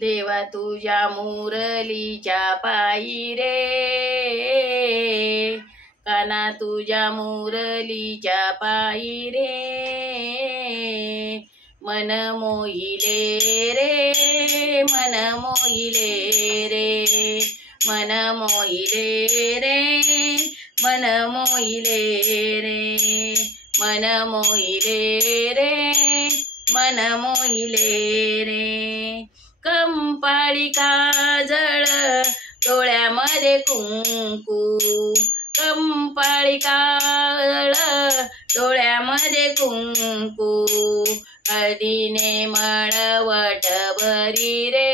देवा तुझ्या मुरलीच्या पायी रे, काना तुझ्या मुरलीच्या पायी रे, मन मोहिले रे, मन मोहिले रे, मन मोहिले रे, मन मोहिले रे, मन मोहिले रे, मन मोहिले रे. कंपाळी काजळ डोळ्यामध्ये कुंकू, कंपाळी काजळ डोळ्यामध्ये कुंकू, हळदीने मळवट भरी रे,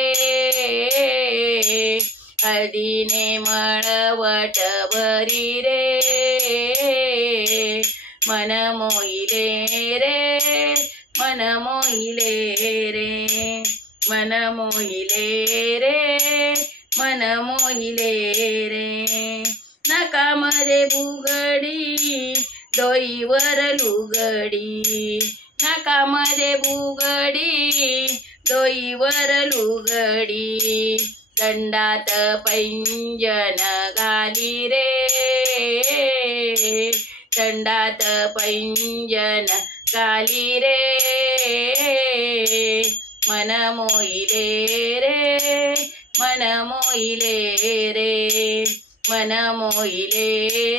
हळदीने मळवट भरी रे, मन मोहिले रे, मन मोहिले रे, मन मोहिले रे, मन मोहिले रे. नाकामध्ये बुगडी डोईवर लुगडी, नाकामध्ये बुगडी डोईवर लुगडी, दंडात पैंजन घाली रे, दंडात पैंजन घाली रे, मन मोहिले रे, मन मोहिले रे, मन मोहिले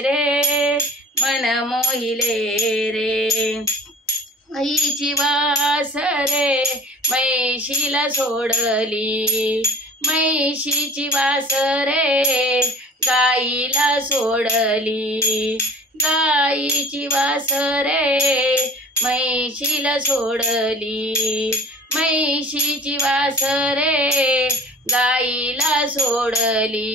रे, मन मोहिले रे. आईची वास रे म्हैशीला सोडली, म्हैशीची वास रे गाईला सोडली, गाईची वास रे म्हैशीला सोडली, म्हैशीची वास रे गाईला सोडली.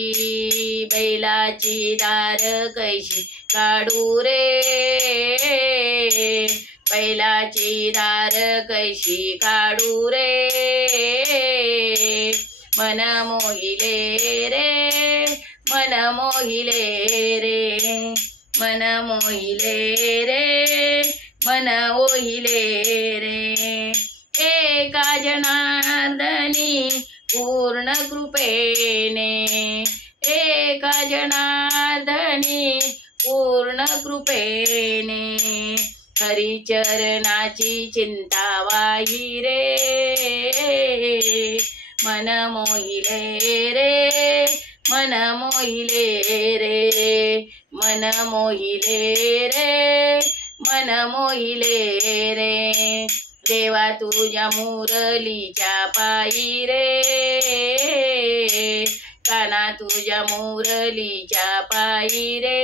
बैलाची दार कैशी काढू रे, बैलाची दार कैशी काढू रे, मन मोहिले रे, मन मोहिले रे, मन मोहिले रे, मन ओहिले रे. एका जनार्दनी पूर्ण कृपेने, एका जनार्दनी पूर्ण कृपेने, हरिचरणाची चिंता वाही रे, मन मोहिले रे, मन मोहिले रे, मन मोहिले रे, मन मोहिले रे. देवा तुझ्या मुरलीच्या पायी रे, काना तुझ्या मुरलीच्या पायी रे,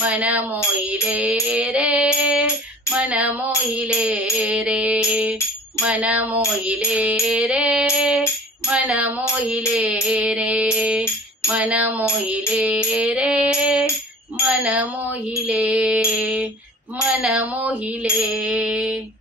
मन मोहिले रे, मन मोहिले रे, मन मोहिले रे, मन मोहिले रे, मन मोहिले रे, मन मोहिले, मन मोहिले.